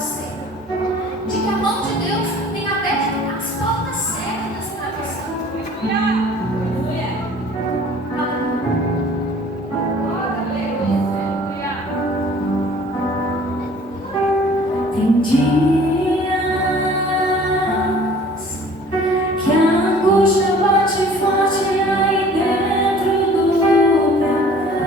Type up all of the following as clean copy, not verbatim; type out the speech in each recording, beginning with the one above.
você, de que a mão de Deus tem aberto as portas certas para você. Tem dias que a angústia bate forte aí dentro do meu peito.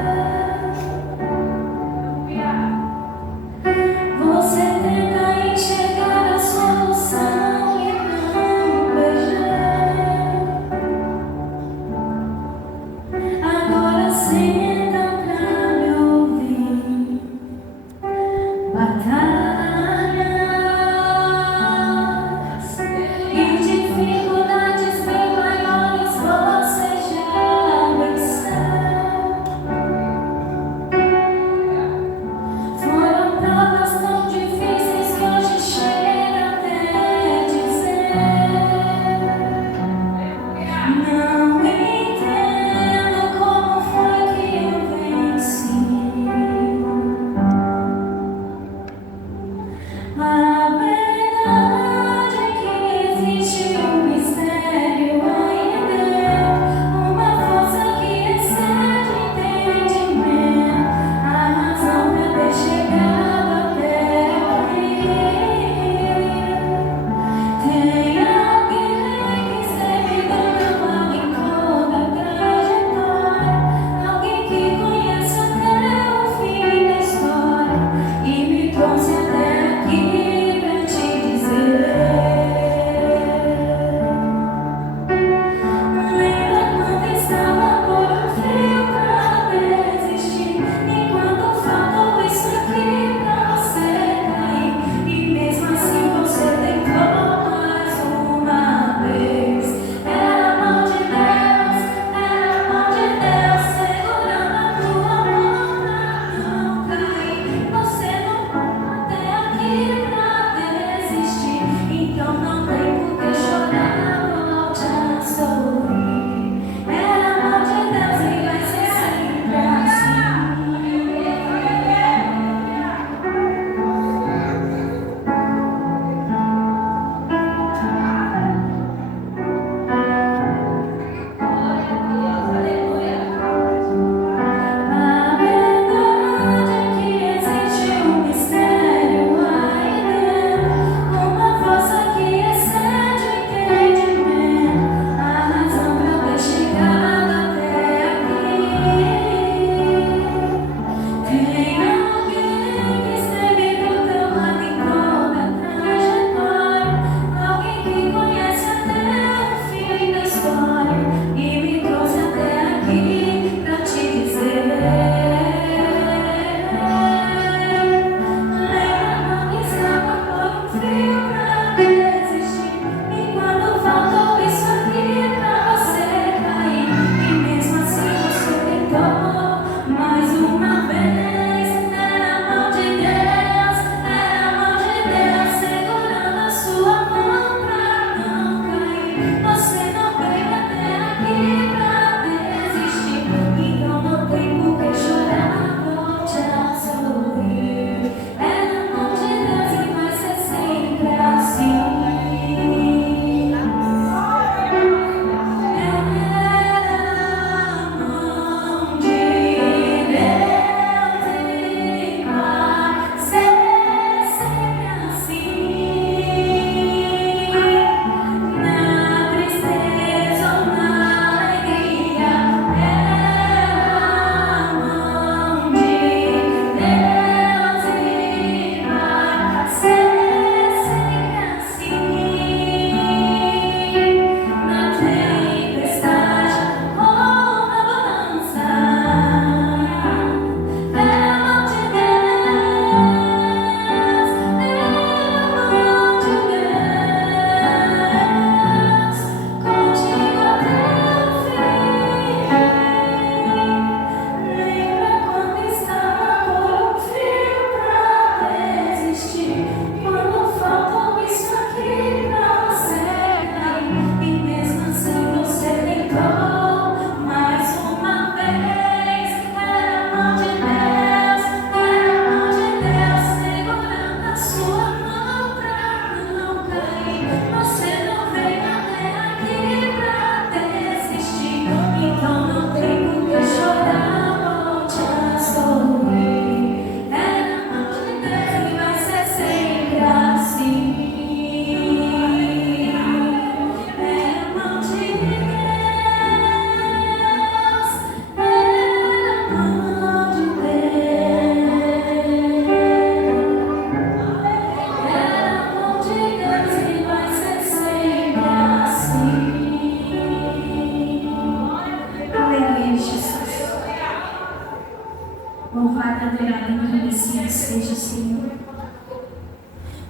Você tenta enxergar a solução e não beijar. Agora senta pra me ouvir. Batalhas e dificuldades bem maiores você já venceu. Foram provas tão difíceis que hoje chega até dizer: não entendo como foi que eu venci.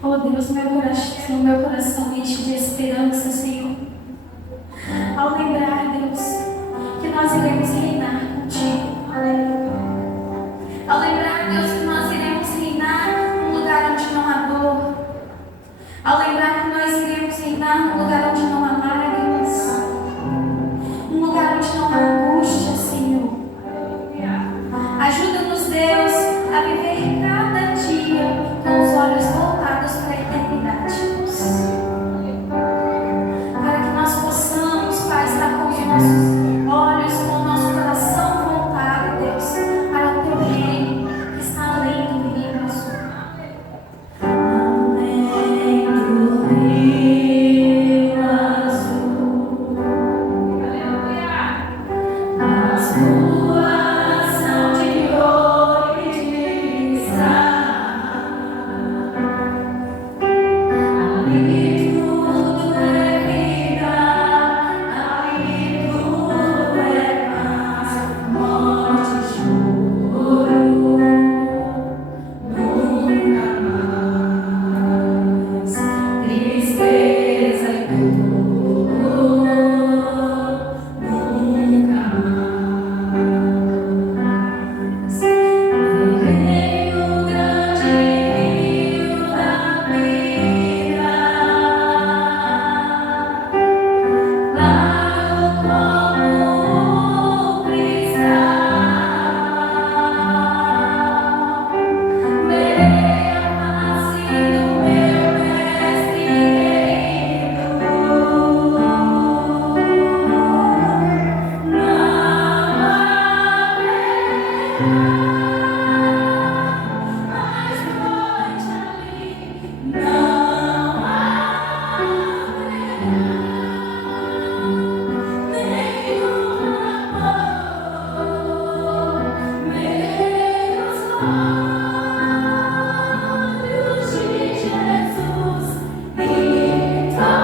Oh Deus, meu coração enche de esperança, Senhor. Ao lembrar, Deus, que nós iremos reinar contigo. Aleluia. Ao lembrar, Deus, que nós iremos reinar num lugar onde não há dor. Ao lembrar que nós iremos reinar num lugar onde não há lágrimas. Um lugar onde não há angústia, Senhor. Ajuda-nos, Deus, a viver cada dia com os olhos voltados para a eternidade, Deus. Para que nós possamos, Pai, estar com os nossos olhos, com o nosso coração voltado, Deus, para o Teu reino que está além do rio azul. Além do rio azul. Aleluia. As ruas são de ouro e de cristal. Ali tudo é vida, ali tudo é paz, morte e choro, nunca mais, tristeza e dor, nunca mais. Veio o grande rio da vida, claro como o cristal. Verei a face do meu mestre querido. Não haverá mais noite ali, não haverá nenhuma dor, meus olhos de Jesus e teu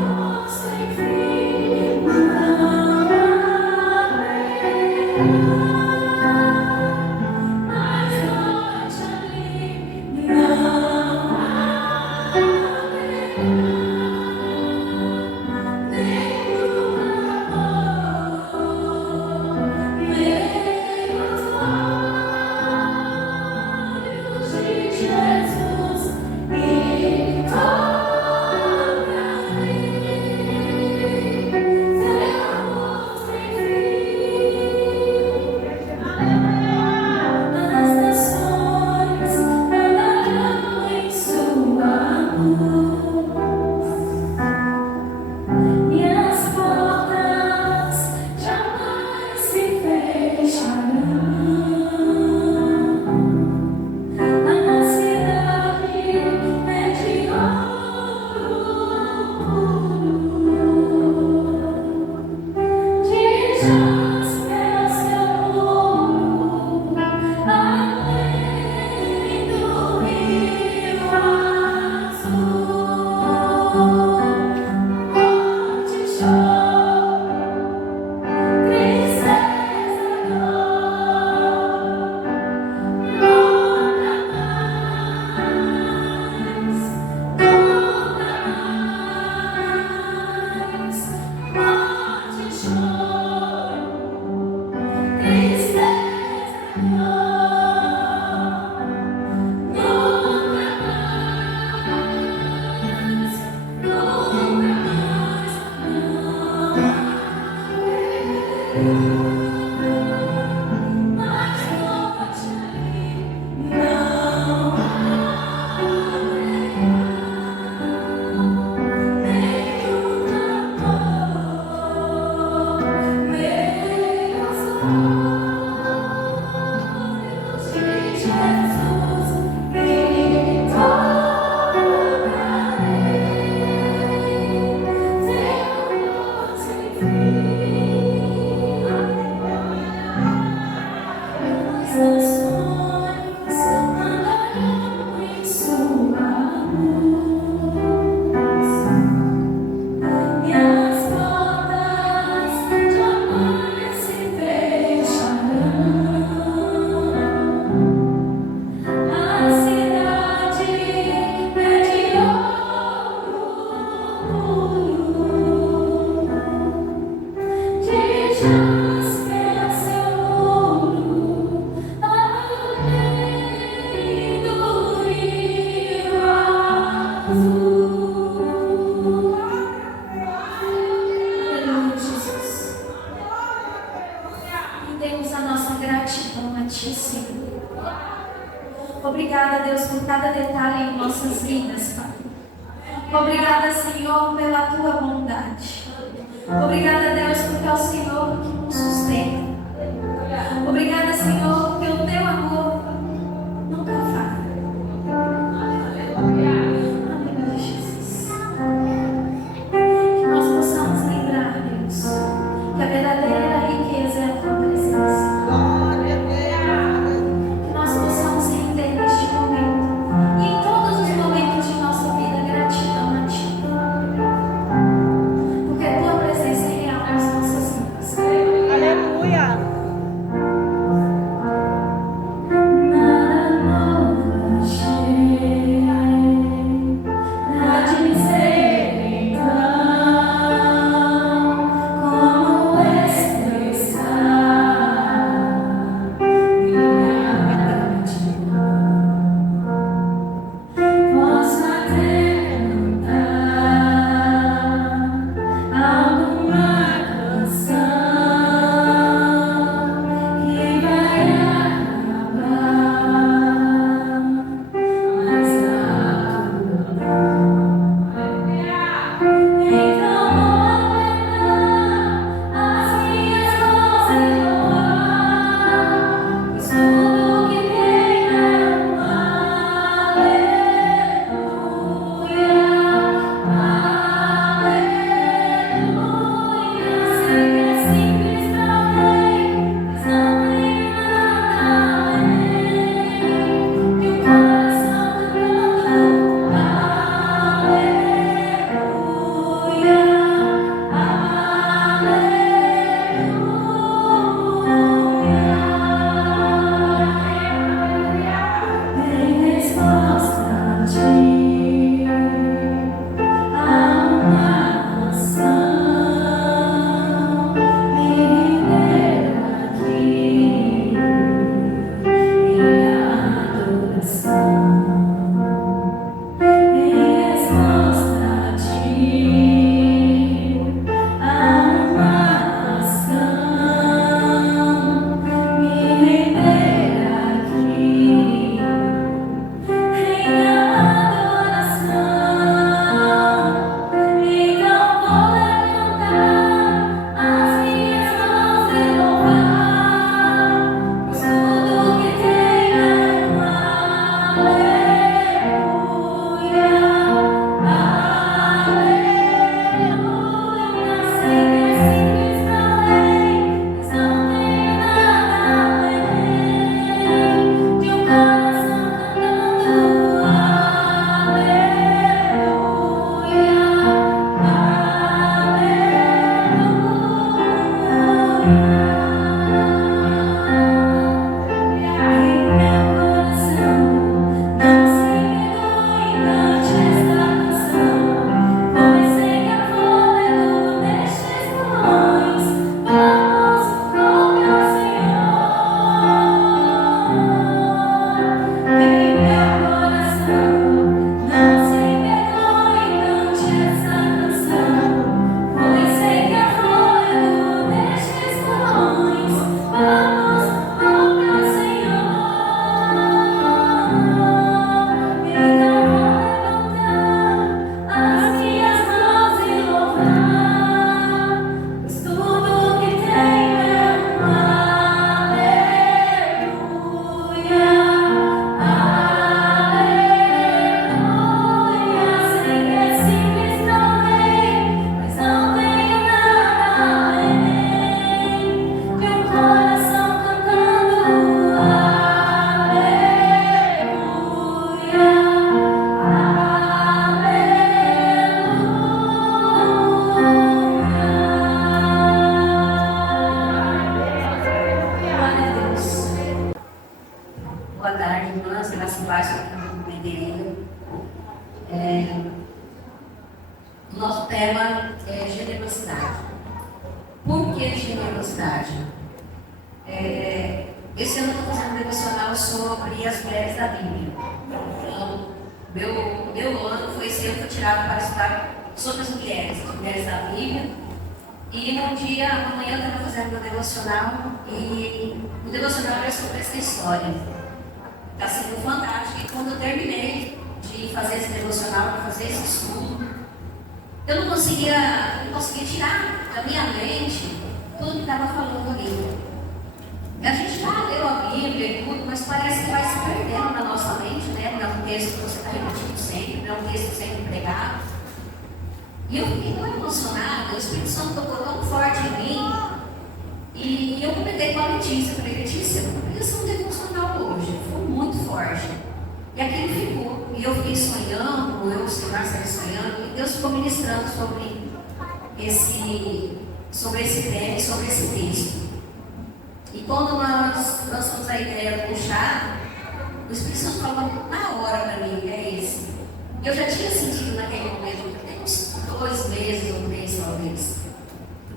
rosto enfim, não haverá mais noite ali, não haverá nenhuma dor, meus olhos de Jesus e teu rosto enfim. As nações andarão em sua luz e as portas jamais se fecharão. A cidade é de ouro puro, de jaspe seu ouro, além do rio azul. Morte e choro, tristeza e dor, nunca mais, morte e choro, tristeza e dor, nunca mais, mais noite ali, não nenhuma dor, meus olhos de Jesus e teu rosto enfim. As nações andarão em sua luz e as portas jamais se fecharão. gratidão a Ti, Senhor. Obrigada, Deus, por cada detalhe em nossas vidas, Pai. Obrigada, Senhor, pela Tua bondade. Obrigada, Deus, porque é o Senhor que nos sustenta. Obrigada, Senhor, porque o Teu amor nunca falha. Aleluia, Jesus. Que nós possamos lembrar, Deus, que a verdadeira riqueza é a Tua presença. Que nós possamos render neste momento e em todos os momentos de nossa vida gratidão a Ti. Porque a Tua presença é real nas nossas vidas. Aleluia. O nosso tema é generosidade. Por que generosidade? Esse ano eu estou fazendo um devocional sobre as mulheres da Bíblia. Então, meu ano foi esse ano que eu tirava para estudar sobre as mulheres da Bíblia. E um dia, uma manhã, eu estava fazendo meu devocional e o devocional era sobre essa história. Está sendo fantástico. E quando eu terminei de fazer esse devocional, de fazer esse estudo, eu não conseguia tirar da minha mente tudo que estava falando ali. A gente já leu a Bíblia e tudo, mas parece que vai se perdendo na nossa mente, né? Não é um texto que você está repetindo sempre, não é um texto sempre pregado. E eu fiquei tão emocionada, o Espírito Santo tocou tão forte em mim. E eu comentei com a Letícia, falei, Letícia, isso é um devocional hoje, foi muito forte. E aquilo ficou, e eu fiquei sonhando, eu e Marcelo sonhando, e Deus ficou ministrando sobre esse tema, sobre esse texto. E quando nós lançamos a ideia do chá, o Espírito Santo falou na hora para mim, é esse. Eu já tinha sentido naquele momento, tem uns 2 meses ou 3 talvez.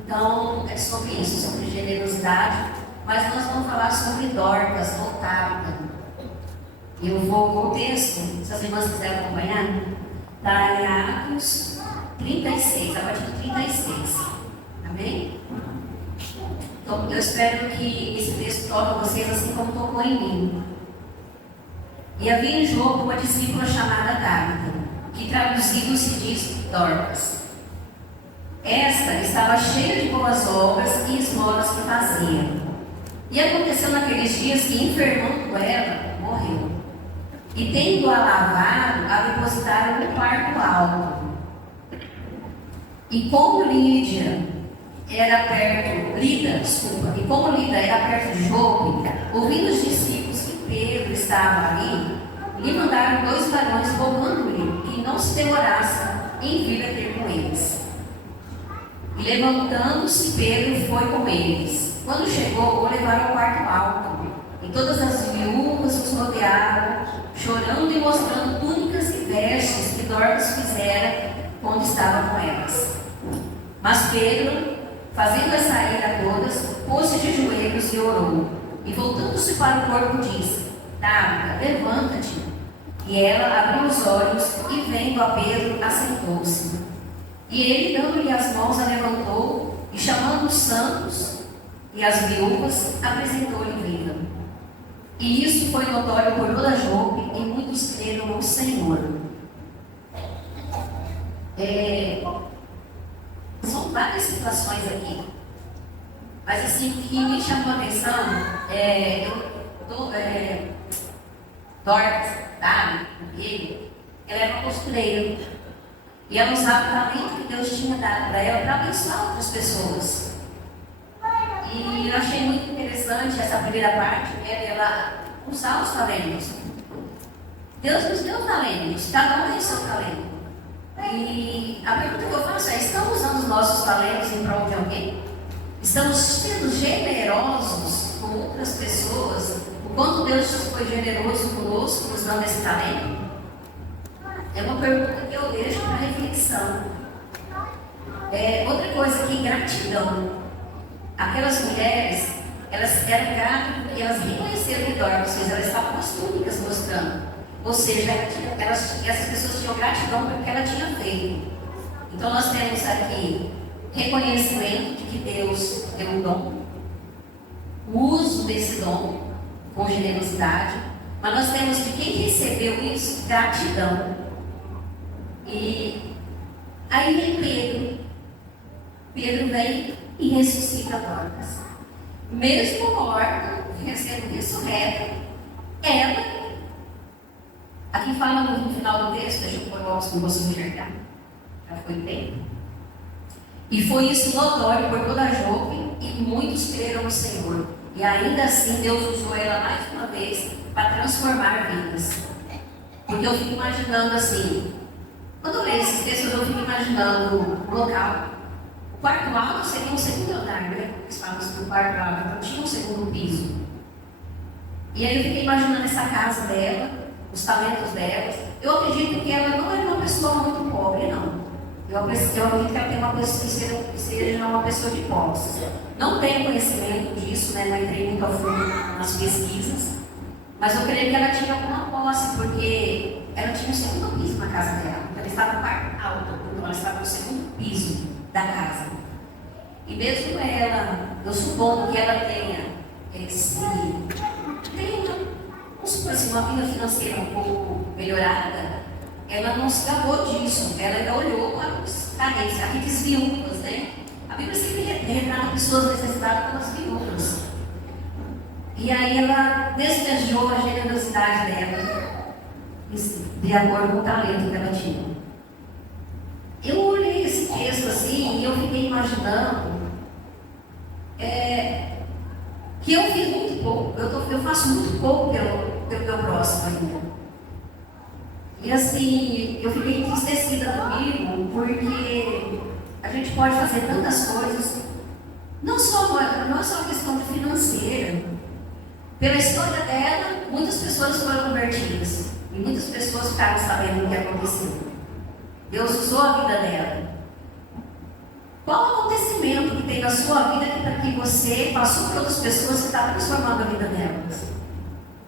Então, é sobre isso, sobre generosidade, mas nós vamos falar sobre Dorcas, ou Tabita. Eu vou, o texto, se as irmãs quiserem acompanhar, está em Atos 36, a partir do 36. Amém? Então, eu espero que esse texto toque vocês assim como tocou em mim. E havia em Jope uma discípula chamada Tabita, que traduzido se diz Dorcas. Esta estava cheia de boas obras e esmolas que fazia. E aconteceu naqueles dias que, enfermando ela, morreu. E tendo-a lavado, a depositaram no quarto alto. E como Lida era perto de Jope, ouvindo os discípulos que Pedro estava ali, lhe mandaram 2 varões rogando-lhe que não se demorasse em vir a ter com eles. E levantando-se, Pedro foi com eles. Quando chegou, o levaram ao quarto alto, e todas as viúvas os rodearam, chorando e mostrando túnicas e vestes que Dorcas fizera quando estava com elas. Mas Pedro, fazendo-as sair a todas, pôs-se de joelhos e orou. E voltando-se para o corpo, disse: Tabita, levanta-te. E ela abriu os olhos e, vendo a Pedro, assentou-se. E ele, dando-lhe as mãos, a levantou e, chamando os santos e as viúvas, apresentou-lhe vida. E isso foi notório por toda Jope, e muitos creram no Senhor. São várias situações aqui. Mas assim, o que me chamou a atenção Dorcas, ela era uma costureira. E ela usava o talento que Deus tinha dado para ela para abençoar outras pessoas. E eu achei muito interessante essa primeira parte, ela usar os talentos. Deus nos deu talentos, cada um tem seu talento. E a pergunta que eu faço é: estamos usando os nossos talentos em prol de alguém? Estamos sendo generosos com outras pessoas? O quanto Deus foi generoso conosco, nos dando esse talento? É uma pergunta que eu deixo para reflexão. Outra coisa aqui, gratidão. Aquelas mulheres, elas eram gratas porque elas reconheceram que Dorcas fez, elas estavam com as túnicas mostrando. Ou seja, essas pessoas tinham gratidão pelo que ela tinha feito. Então nós temos aqui reconhecimento de que Deus deu um dom, o uso desse dom com generosidade, mas nós temos de quem recebeu isso, gratidão. E aí vem Pedro. Pedro vem e ressuscita Dorcas. Mesmo morta, sendo ressurreta, ela, aqui fala no final do texto, deixa eu pôr o óculos para você enxergar. Já foi bem. E foi isso notório por toda a Jope, e muitos creram no Senhor. E ainda assim Deus usou ela mais uma vez para transformar vidas. Porque eu fico imaginando assim, quando eu leio esses textos, eu fico imaginando o local. O quarto alto seria um segundo andar, né? Eles falam assim, do quarto alto, então tinha um segundo piso. E aí eu fiquei imaginando essa casa dela, os talentos dela. Eu acredito que ela não era uma pessoa muito pobre, não. Eu acredito que ela tem uma pessoa, que seja uma pessoa de posse. Não tenho conhecimento disso, né? Não entrei muito a fundo nas pesquisas. Mas eu creio que ela tinha alguma posse, porque ela tinha um segundo piso na casa dela. Ela estava no quarto alto, então ela estava no segundo piso da casa. E mesmo ela, eu supondo que ela tenha vamos supor assim, uma vida financeira um pouco melhorada, ela não se gabou disso, ela ainda olhou para os carentes, aqueles viúvas, né? A Bíblia sempre retrata pessoas necessitadas pelas viúvas. E aí ela despejou a generosidade dela, de acordo com o talento que ela tinha. Eu olhei esse texto assim e eu fiquei imaginando que eu fiz muito pouco, eu faço muito pouco pelo meu próximo ainda. E assim, eu fiquei entristecida comigo, porque a gente pode fazer tantas coisas, não é só questão financeira. Pela história dela, muitas pessoas foram convertidas, e muitas pessoas ficaram sabendo o que aconteceu. Deus usou a vida dela. Qual o acontecimento que tem na sua vida que você passou por outras pessoas que está transformando a vida delas?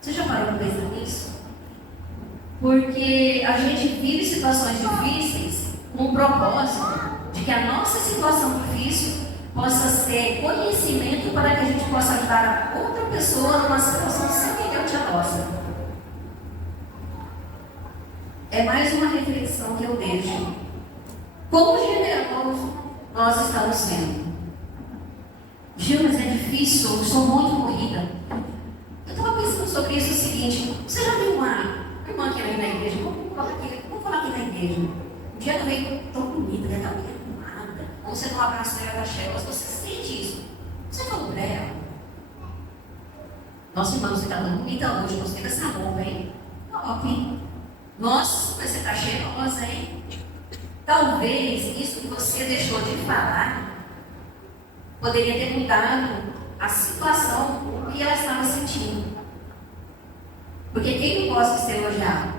Você já parou para pensar nisso? Porque a gente vive situações difíceis com o propósito de que a nossa situação difícil possa ser conhecimento para que a gente possa ajudar a outra pessoa numa situação semelhante à nossa. É mais uma reflexão que eu deixo. Como generoso nós estamos sendo? Gil, mas é difícil, eu sou muito corrida. Eu estava pensando sobre isso o seguinte: você já viu uma irmã que veio na igreja? Vamos falar aqui na igreja. Um dia ela veio tão bonita, ela estava bem arrumada. Ou você não abraça ela da chefe, você sente isso. Você falou para ela: nossa irmã, você está tão bonita hoje, gostei dessa roupa, hein? Ok. Nossa, mas você está cheirosa, hein? Talvez isso que você deixou de falar poderia ter mudado a situação que ela estava sentindo. Porque quem não gosta de ser elogiado?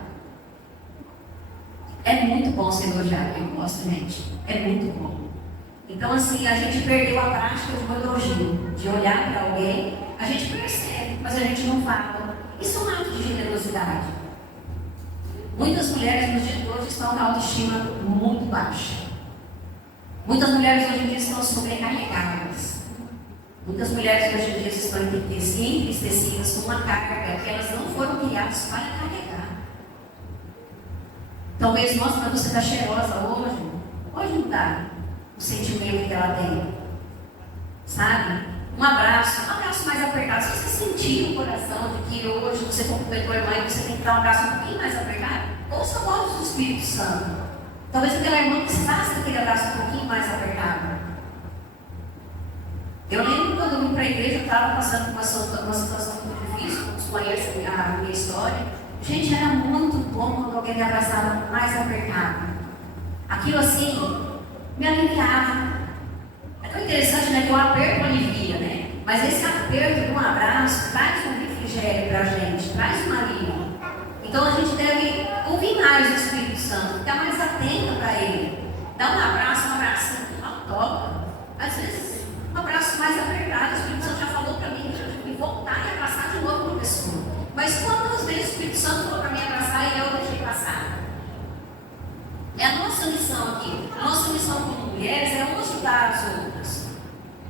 É muito bom ser elogiado, eu gosto, gente. É muito bom. Então, assim, a gente perdeu a prática do elogio, de olhar para alguém, a gente percebe, mas a gente não fala. Isso é um ato de generosidade. Muitas mulheres nos dias de hoje estão com a autoestima muito baixa. Muitas mulheres hoje em dia estão sobrecarregadas. Muitas mulheres hoje em dia estão entristecidas com uma carga que elas não foram criadas para carregar. Talvez mostre para você estar cheirosa hoje, pode mudar o sentimento que ela tem. Sabe? Um abraço mais apertado. Se você sentir no coração de que hoje você cumprimentou a irmã e você tem que dar um abraço um pouquinho mais apertado, ouça a voz do Espírito Santo. Talvez aquela irmã precisasse daquele abraço um pouquinho mais apertado. Eu lembro quando eu vim para a igreja, eu estava passando por uma situação muito difícil, como vocês conhecem a minha história. Gente, era muito bom quando alguém me abraçava mais apertado. Aquilo assim me aliviava. É tão interessante, né, que o aperto alivia, né? Mas esse aperto de um abraço traz um refrigério para a gente, traz um alívio. Então a gente deve ouvir mais o Espírito Santo, ficar mais atento para ele. Dar um abraço não toca. Às vezes, um abraço mais apertado, o Espírito Santo já falou para mim e voltar e abraçar de novo uma pessoa. Mas quantas vezes o Espírito Santo falou para mim abraçar e eu deixei passar? É a nossa missão aqui. A nossa missão como mulheres é uma ajudar as outras.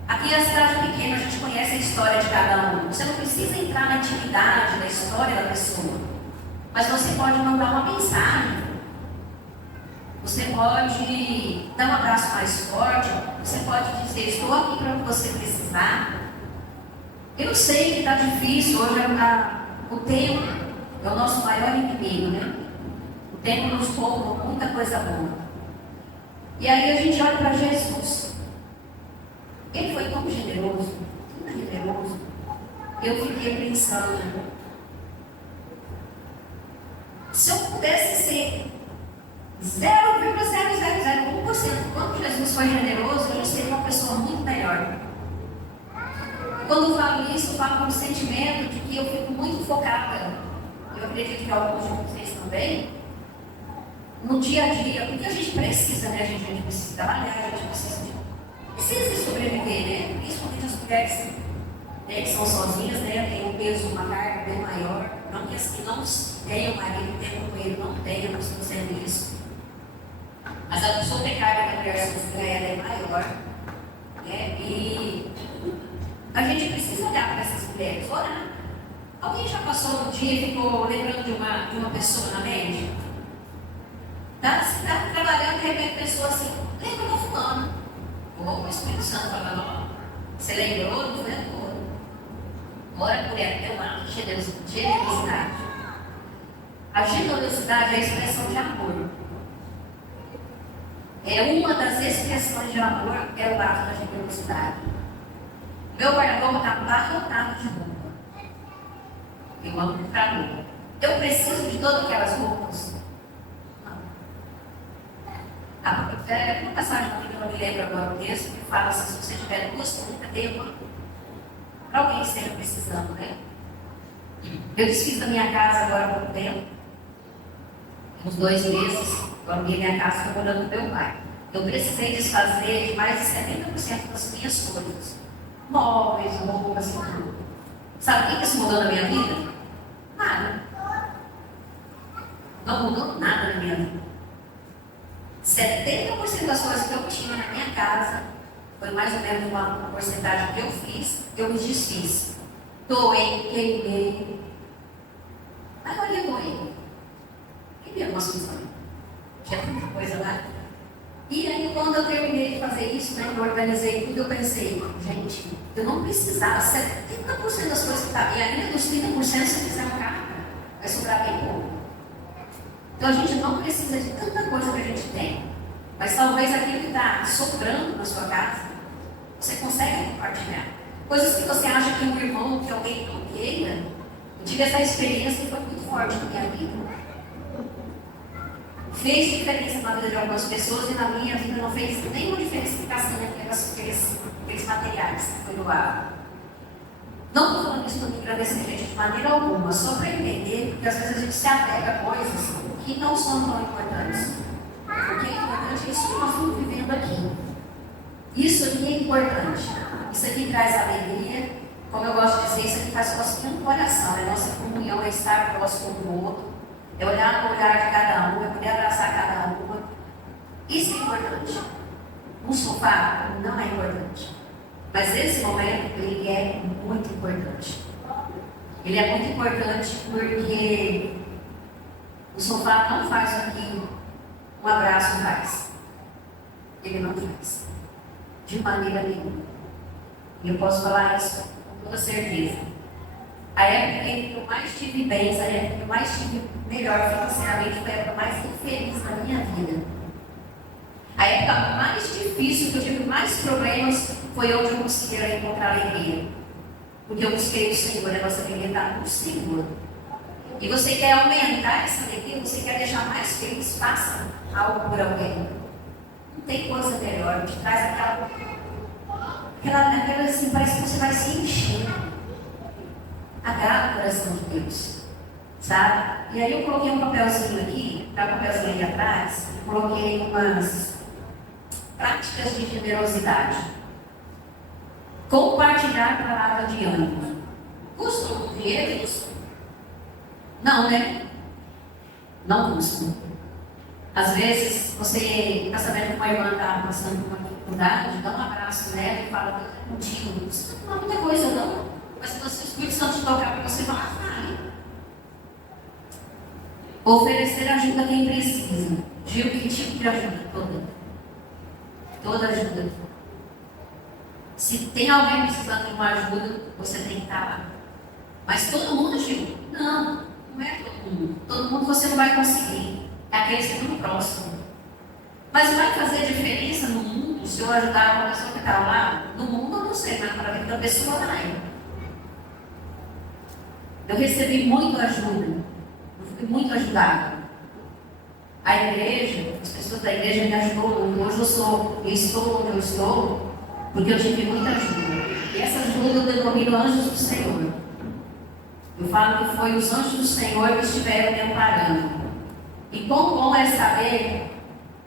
Aqui a cidade pequena, a gente conhece a história de cada um. Você não precisa entrar na intimidade da história da pessoa. Mas você pode mandar uma mensagem. Você pode dar um abraço mais forte. Você pode dizer: estou aqui para você precisar. Eu sei que está difícil. Hoje o tempo é o nosso maior inimigo, né? O tempo nos poupa muita coisa boa. E aí a gente olha para Jesus. Ele foi tão generoso, tão generoso. Eu fiquei pensando: se eu pudesse ser 0,0001%, quando Jesus foi generoso, eu seria uma pessoa muito melhor. Quando eu falo isso, eu falo com o sentimento de que eu fico muito focada. Eu acredito que alguns de vocês também, no dia a dia, porque a gente precisa, né? A gente precisa trabalhar, a gente precisa sobreviver, né? Principalmente as mulheres que são sozinhas, né? Tem um peso, uma carga bem maior. Não que as que não tenham marido, tenham companheiro, não tenham, não estão sendo isso. Mas a pessoa tem carga da mulher sozinha, ela é maior. E a gente precisa olhar para essas mulheres, orar. Alguém já passou um dia e ficou lembrando de uma pessoa na mente? Tá trabalhando, de repente, a pessoa assim, lembra do fulano. Ou o Espírito Santo falando, ó, você lembrou, não lembrou. Ora por ela, tem um ato de generosidade. A generosidade é a expressão de amor. É uma das expressões de amor, é o ato da generosidade. Meu guarda-roupa está abarrotado de roupa. Eu amo comprar roupa. Eu preciso de todas aquelas roupas? Uma passagem que eu não me lembro agora o texto, que fala assim, se você tiver duas túnicas, dê uma para alguém que esteja precisando, né? Eu desfiz da minha casa agora há pouco tempo, uns 2 meses, eu aluguei minha casa, estou morando com meu pai. Eu precisei desfazer de mais de 70% das minhas coisas. Móveis, roupas e tudo. Sabe o que isso mudou na minha vida? Nada. Não mudou nada na minha vida. 70% das coisas que eu tinha na minha casa foi mais ou menos uma porcentagem que eu fiz, eu me desfiz. Doei, queimei. Agora eu doei. Queimei algumas coisas também. Tinha muita coisa lá. E aí, quando eu terminei de fazer isso, né, eu organizei tudo, eu pensei, gente, eu não precisava, 70% das coisas que estavam, e ainda dos 30% se fizer um carro, vai sobrar bem pouco. Então a gente não precisa de tanta coisa que a gente tem, mas talvez aquilo que está sobrando na sua casa, você consegue compartilhar. Coisas que você acha que um irmão, que alguém não queira. Eu tive essa experiência que foi muito forte na minha vida. Fez diferença na vida de algumas pessoas e na minha vida não fez nenhuma diferença aqueles materiais que foi doado. Não estou falando isso para me agradecer, gente, de maneira alguma, só para entender, porque às vezes a gente se apega a coisas que não são tão importantes. O que é importante é isso que nós estamos vivendo aqui. Isso aqui é importante. Isso aqui traz alegria. Como eu gosto de dizer, isso aqui faz cosquinha no coração. É nossa comunhão, é estar próximo do outro. É olhar no olhar de cada um, é poder abraçar cada uma. Isso é importante. Um sofá não é importante. Mas esse momento, ele é muito importante. Ele é muito importante porque o sofá não faz o que um abraço faz. Ele não faz. De maneira nenhuma. E eu posso falar isso com toda certeza. A época em que eu mais tive bens, a época que eu mais tive melhor financeiramente, foi a época mais infeliz da minha vida. A época mais difícil, que eu tive mais problemas, foi onde eu consegui encontrar alegria. Porque eu busquei o Senhor, a nossa alegria está no Senhor. E você quer aumentar essa alegria, você quer deixar mais feliz, faça algo por alguém. Não tem coisa melhor, te traz aquela assim, parece que você vai se encher. Agrada o coração de Deus, sabe? E aí eu coloquei um papelzinho aqui, tá um papelzinho aí atrás, eu coloquei umas práticas de generosidade. Compartilhar a palavra de ânimo. Custa o dinheiro isso? Não, né? Não custa. Às vezes, você está sabendo que uma irmã está passando por uma dificuldade, dá um abraço nela e fala, Deus é contigo. Isso não é muita coisa, não. Mas se você, o Espírito Santo te tocar para você falar, vai. Oferecer ajuda a quem precisa. Gil, que tipo de ajuda? Toda ajuda. Se tem alguém precisando de uma ajuda, você tem que estar lá. Mas todo mundo, Gil? Não é todo mundo. Todo mundo você não vai conseguir. É aquele segundo próximo. Mas vai fazer diferença no mundo se eu ajudar uma pessoa que está lá? No mundo eu não sei, mas para a vida da pessoa vai. Eu recebi muita ajuda. Eu fui muito ajudada. A igreja, as pessoas da igreja me ajudou. Hoje eu estou onde eu estou, porque eu tive muita ajuda. E essa ajuda eu denomino anjos do Senhor. Eu falo que foi os anjos do Senhor que estiveram me amparando. E quão bom é saber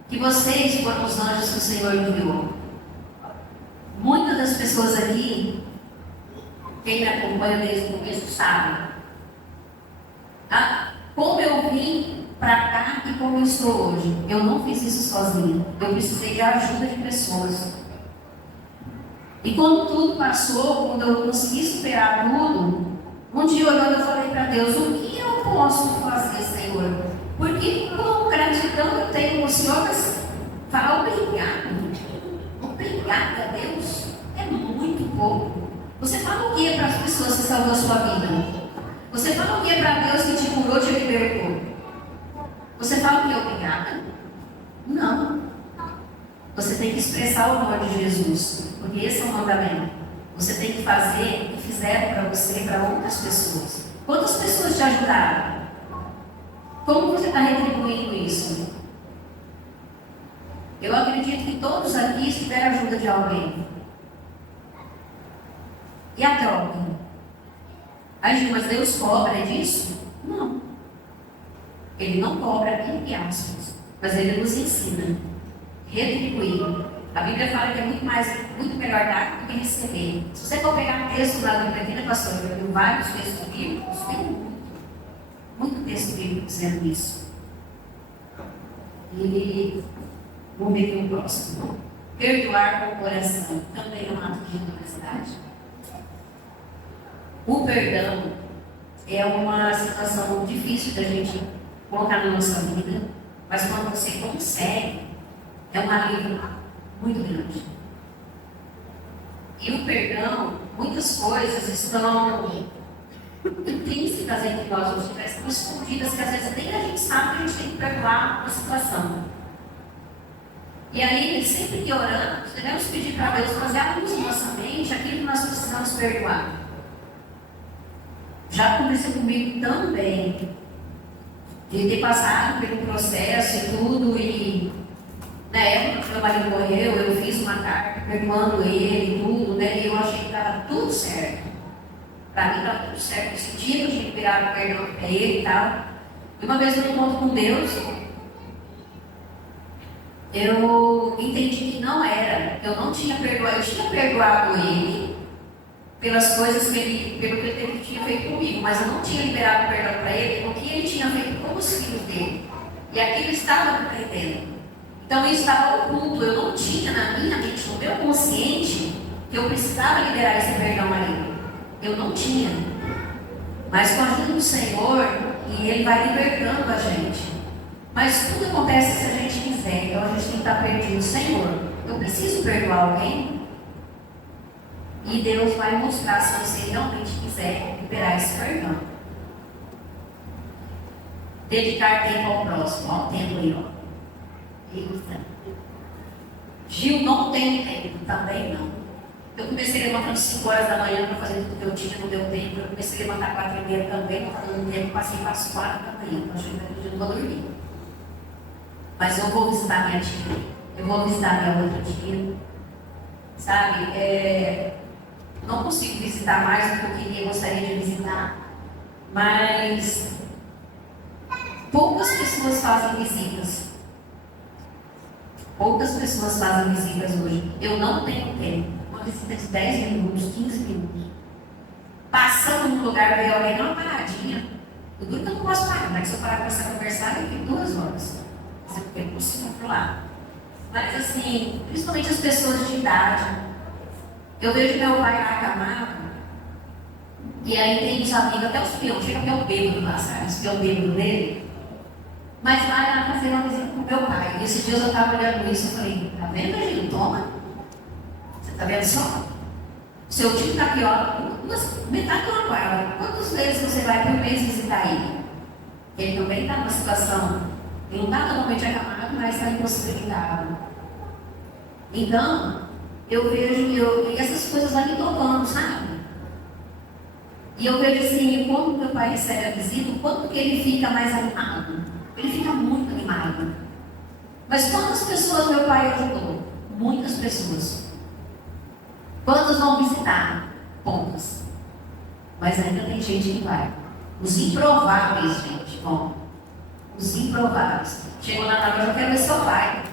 que vocês foram os anjos que o Senhor enviou. Muitas das pessoas aqui, quem me acompanha desde o começo sabe, como eu vim para cá e como eu estou hoje. Eu não fiz isso sozinha. Eu precisei de ajuda de pessoas. E quando tudo passou, quando eu consegui superar tudo, um dia olhando eu falei para Deus, o que eu posso fazer, Senhor? Porque com gratidão eu tenho com o Senhor, mas falar obrigado. Obrigada, Deus. É muito pouco. Você fala o que para as pessoas que salvou a sua vida? Você fala o que para Deus que te curou, te libertou? Você fala o que? Obrigada? Não. Você tem que expressar o amor de Jesus, porque esse é o mandamento. Você tem que fazer o que fizeram para você e para outras pessoas. Quantas pessoas te ajudaram? Como você está retribuindo isso? Eu acredito que todos aqui tiveram a ajuda de alguém. E a troca? Aí, mas Deus cobra disso? Não. Ele não cobra entre aspas, mas Ele nos ensina. Retribuir. A Bíblia fala que é muito melhor dar do que receber. Se você for pegar texto lá da Bíblia, né, pastor? Eu tenho vários textos bíblicos, tem muito texto bíblico dizendo isso. E vamos ver aqui o próximo. Perdoar com o coração também é um ato de generosidade. O perdão é uma situação difícil da gente colocar na nossa vida, mas quando você consegue, é um alívio muito grande. E o perdão, muitas coisas estão intrínsecas entre nós, ou seja, estão escondidas, que às vezes nem a gente sabe que a gente tem que perdoar uma situação. E aí, sempre que oramos, devemos pedir para Deus fazer a luz na nossa mente aquilo que nós precisamos perdoar. Já aconteceu comigo também, de ter passado pelo processo e tudo, e na época que meu marido morreu, eu fiz uma carta perdoando ele e tudo, né? E eu achei que estava tudo certo. Para mim estava tudo certo, eu sentia que eu tinha liberado o perdão para ele e tal. E uma vez no encontro com Deus, eu entendi que não era, eu não tinha perdoado, eu tinha perdoado ele pelas coisas pelo que ele tinha feito comigo, mas eu não tinha liberado o perdão para ele, o que ele tinha feito com os filhos dele. E aquilo estava me prendendo. Então isso estava oculto, eu não tinha na minha mente, no meu consciente, que eu precisava liberar esse perdão a ele. Eu não tinha. Mas com a ajuda do Senhor, e Ele vai libertando a gente. Mas tudo acontece se a gente quiser, então a gente tem que estar perdido. Senhor, eu preciso perdoar alguém? E Deus vai mostrar se você realmente quiser liberar esse perdão. Dedicar tempo ao próximo. Olha o tempo aí, ó. Eita. Gil, não tem tempo, também não. Eu comecei levantando 5 horas da manhã para fazer tudo que eu tinha, não deu tempo. Eu comecei a levantar 4h30 também, não está dando tempo, passei para as 4 da manhã. Então, eu não vou dormir. Mas eu vou visitar minha tia, eu vou visitar minha outra tia. Sabe? Não consigo visitar mais do que eu queria, gostaria de visitar. Mas poucas pessoas fazem visitas. Poucas pessoas fazem visitas hoje. Eu não tenho tempo. Uma visita de 10 minutos, 15 minutos. Passando num lugar, ver alguém, dá uma paradinha. Eu duro que eu não posso parar, mas se eu parar para começar a conversar, eu fico 2 horas. Mas eu fico possível por lá. Mas assim, principalmente as pessoas de idade. Eu vejo meu pai lá acamado. E aí tem os amigos, até os peões, chega até o bêbado lá, sabe? Os peões bêbados dele. Mas vai lá fazer uma visita com meu pai. E esses dias eu estava olhando isso e falei, tá vendo, Gil? Toma. Você tá vendo só? Seu tio tá pior, metade do ano. Quantas vezes você vai por mês visitar ele? Ele também está numa situação, ele não está totalmente acamado, mas está impossibilitado. Então, eu vejo essas coisas lá me tocando, sabe? E eu vejo assim, quando meu pai recebe a visita, o quanto que ele fica mais animado. Ele fica muito animado. Mas quantas pessoas meu pai ajudou? Muitas pessoas. Quantas vão visitar? Poucas. Mas ainda tem gente que vai. Os improváveis, gente, vão. Os improváveis. Chegou na Natal, eu quero ver seu pai.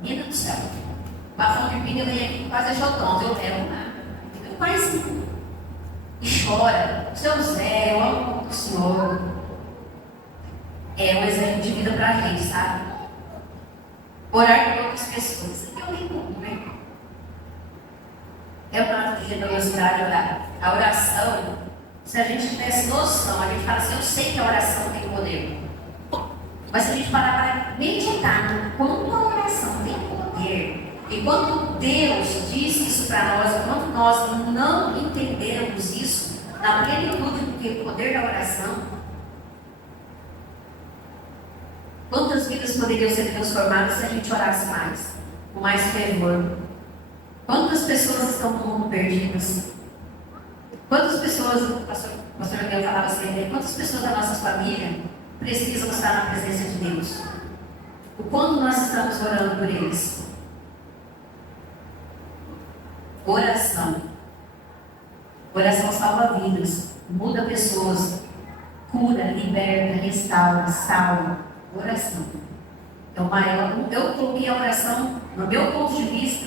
Menina do céu. Bafão de pinga vem aqui, quase deixou tonto. Eu quero nada. Meu paizinho. E chora. Seu Zé, eu amo o senhor. É um exemplo de vida pra gente, sabe? Orar por outras pessoas. Isso aqui é um encontro, né? É um ato de generosidade orar. A oração, se a gente tivesse noção, a gente fala assim, eu sei que a oração tem poder. Mas se a gente parar para meditar no quanto a oração tem poder, e quando Deus diz isso para nós, quando nós não entendemos isso, na plenitude do poder da oração, quantas vidas poderiam ser transformadas se a gente orasse mais, com mais fervor? Quantas pessoas estão no mundo perdidas? Quantas pessoas, o pastor Miguel falava assim, quantas pessoas da nossa família precisam estar na presença de Deus? O quanto nós estamos orando por eles? Oração. Oração salva vidas, muda pessoas, cura, liberta, restaura, salva. Oração. É o maior. Eu coloquei a oração, no meu ponto de vista,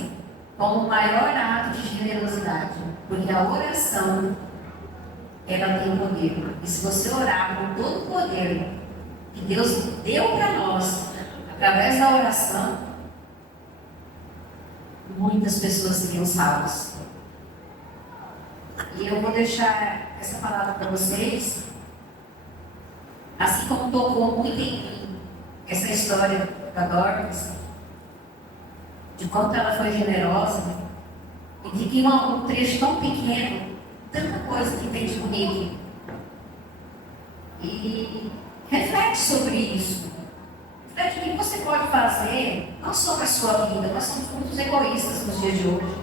como o maior ato de generosidade, porque a oração, ela tem poder. E se você orar com todo o poder que Deus deu para nós, através da oração, muitas pessoas seriam salvas. E eu vou deixar essa palavra para vocês, assim como tocou muito em mim essa história da Dorcas, de quanto ela foi generosa, e de que um trecho tão pequeno, tanta coisa que tem de bonito. E reflete sobre isso. Reflete o que você pode fazer, não só para a sua vida. Nós somos muitos egoístas nos dias de hoje.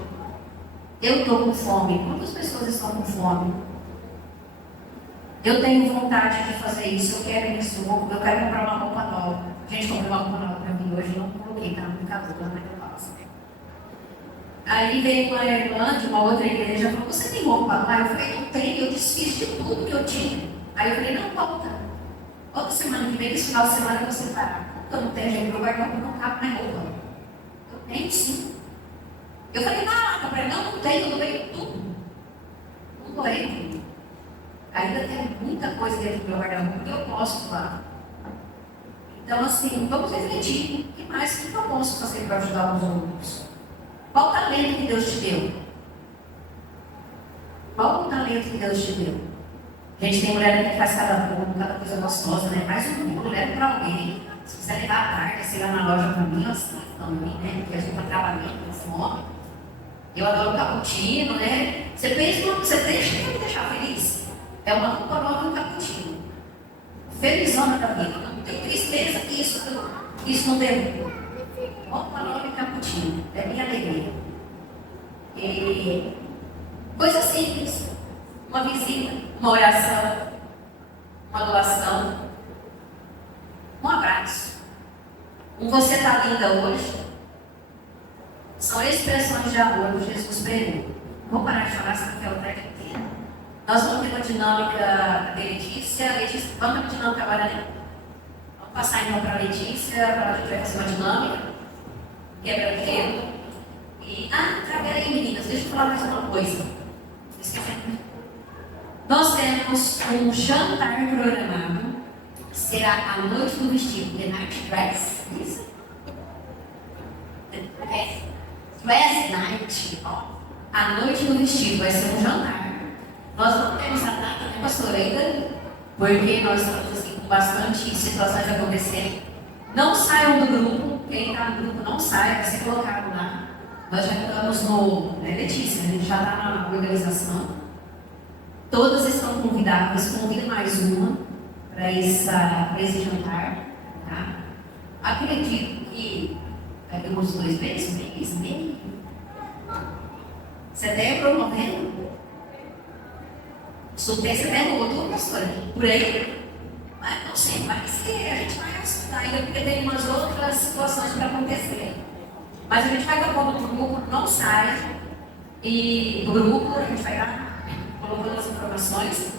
Eu estou com fome. Quantas pessoas estão com fome? Eu tenho vontade de fazer isso, eu quero isso, eu quero comprar uma roupa nova. Gente, comprei uma roupa nova para mim hoje, não coloquei, tá? Não acabou, né? Aí veio uma irmã de uma outra igreja e falou, você tem roupa? Aí eu falei, não tenho, eu desfiz de tudo que eu tinha. Aí eu falei, não, volta. Outra semana que vem, esse final de semana você parar. Eu não tenho, gente, meu guarda-roupa não cabe mais roupa. Eu tenho sim. Eu falei, não, não tenho, eu doei tudo. Não doei tudo. Ainda tem muita coisa dentro do meu guarda-roupa que eu posso doar. Então, assim, vamos refletir. O que mais que eu posso fazer para ajudar os outros? Qual o talento que Deus te deu? Qual o talento que Deus te deu? A gente tem mulher que faz cada bolo, cada coisa gostosa, né? Faz um bolo, leva para alguém. Se quiser levar à tarde, sei lá na loja para mim, assim, também, né? Porque a gente está trabalhando com fome. Eu adoro cappuccino, né? Você pensa, você deixa que me deixar feliz. É uma roupa nova no cappuccino. Felizona da vida. Não tem tristeza que isso não deu. Roupa nova e cappuccino. É minha alegria. E coisa simples. Uma visita, uma oração, uma doação, um abraço. Um você está linda hoje. São expressões de amor que Jesus pregou. Vou parar de falar, senão eu quero o inteiro. Nós vamos ter uma dinâmica de Letícia. Letícia, vamos ter uma dinâmica agora, né? Vamos passar então para a Letícia, para a gente vai fazer uma dinâmica. Quebra o gelo. E, peraí, meninas, deixa eu falar mais uma coisa. Esquecendo. Nós temos um jantar programado. Será a noite do vestido, the night dress. Isso? Dress night. A noite do vestido vai ser um jantar. Nós não temos a data, né, pastor, ainda, porque nós estamos assim, com bastante situações acontecendo. Não saiam do grupo. Quem está no grupo não sai, vai ser colocado lá. Nós já estamos no. Letícia, a gente já está na organização. Todas estão convidadas, convida mais uma para esse jantar. Tá? Acredito que vai ter uns 2 meses, meio. Setembro, novembro. Setembro, outubro, pastora. Por aí. Mas não sei, mas a gente vai assustar ainda porque tem umas outras situações para acontecer. Mas a gente vai colocando no grupo, não sai. E no grupo a gente vai dar colocando as informações.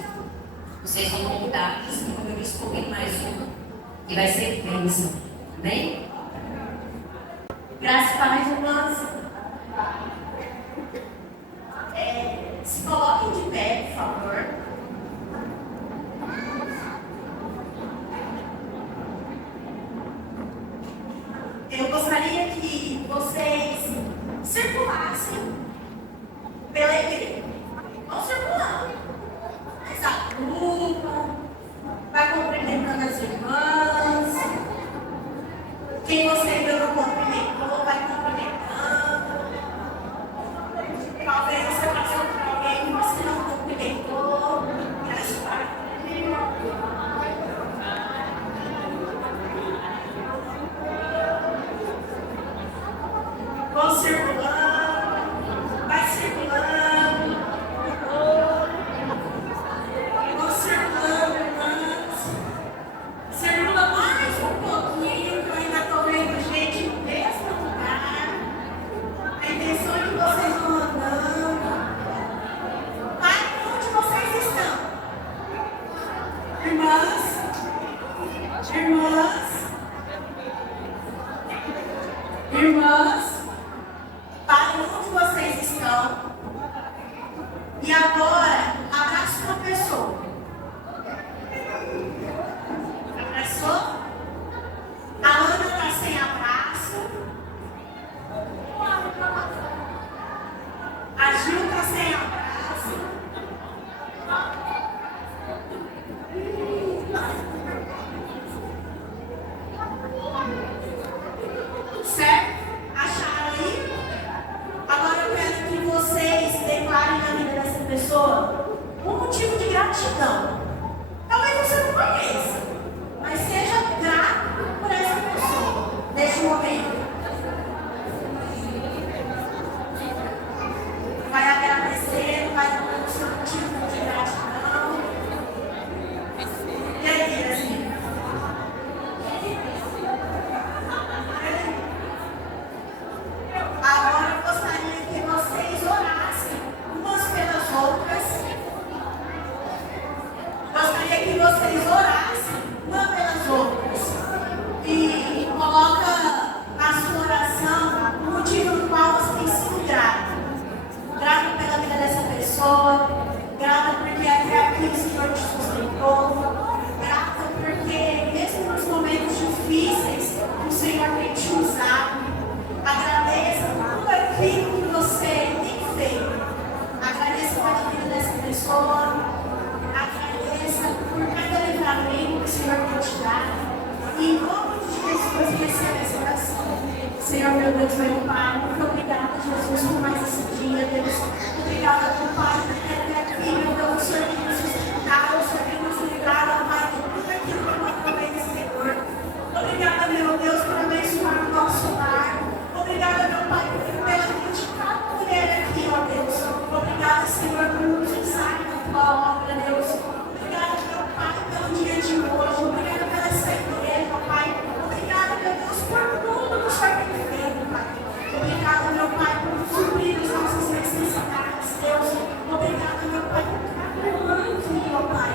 Vocês são convidados, como eu disse, convido mais uma. E vai ser bênção. Amém? Graças a paz, irmãs. Se coloquem de pé, por favor. Eu gostaria que vocês circulassem pela igreja. Vão circulando. Mas a grupo, vai cumprimentando as irmãs. Quem você ainda não cumprimentou, vai cumprimentando. Talvez você passou por alguém que você não cumprimentou. Faz parte. Vão circulando, vai circulando, vão circulando, irmãs. Circula mais um pouquinho, que eu ainda estou vendo gente no mesmo lugar. A intenção é que vocês vão andando. Vai onde vocês estão. Irmãs, irmãs, parem onde vocês estão. E agora, abraça uma pessoa. Abraçou? A Ana está sem abraço. A Gil está sem abraço. Certo? Acharam aí? Agora eu quero que vocês declarem na vida dessa pessoa um motivo de gratidão. Talvez você não conheça, mas seja grato por essa pessoa neste momento. Vai agradecer, vai dando o seu motivo de gratidão. E aí, Yasmin? Agora eu gostaria que vocês orassem umas pelas outras. Gostaria que vocês orassem uma pelas outras. E coloca na sua oração o motivo do qual você tem sido grato. Grata pela vida dessa pessoa. Grata porque até aqui o Senhor te sustentou. Grata porque mesmo nos momentos difíceis o Senhor tem te usado. Agradeça por tudo aquilo que você tem feito. Agradeça pela vida dessa pessoa. Agradeça por cada livramento que o Senhor tem te dado. E em nome de Jesus, receba essa oração. Senhor, meu Deus, meu Pai, muito obrigada, Jesus, por mais esse dia, Deus. Obrigada, meu Pai, porque até aqui, meu Deus, o Senhor tem nos sustentado, o Senhor tem nos livrado, Pai, de tudo aquilo que nós também, Senhor. Obrigada, meu Deus, por abençoar o nosso lar. Obrigada, meu Pai, pela vida de cada mulher aqui, ó Deus. Obrigada, Senhor, por nos usar na tua obra, Deus. Obrigada, meu Pai, pelo dia de hoje. Obrigada pela essa igreja, Pai. Obrigada, meu Deus, por tudo que o Senhor tem feito, Pai. Obrigada, meu Pai, por suprir as nossas necessidades, Deus. Obrigada, meu Pai, por cada irmã aqui, ó Pai.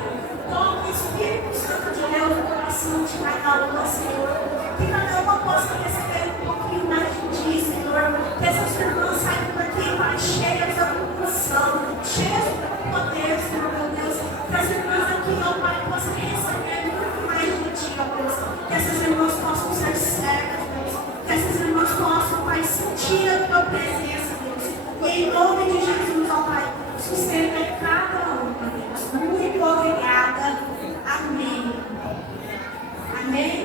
Toma o Espírito Santo de Deus no coração de cada uma, Senhor. Que cada uma possa receber um pouquinho mais de ti, Senhor. Que essas irmãs saiam daqui, Pai, cheias da preocupação, cheias do poder, Senhor, meu Deus. Que as irmãs aqui, ó Pai, possam receber muito mais de ti, ó Deus. Que essas irmãs possam ser cegas, Deus. Que essas irmãs possam, Pai, sentir a tua presença, Deus. E em nome de Jesus, ó Pai, sustenta cada uma, Deus. Muito obrigada. Amém. Amém.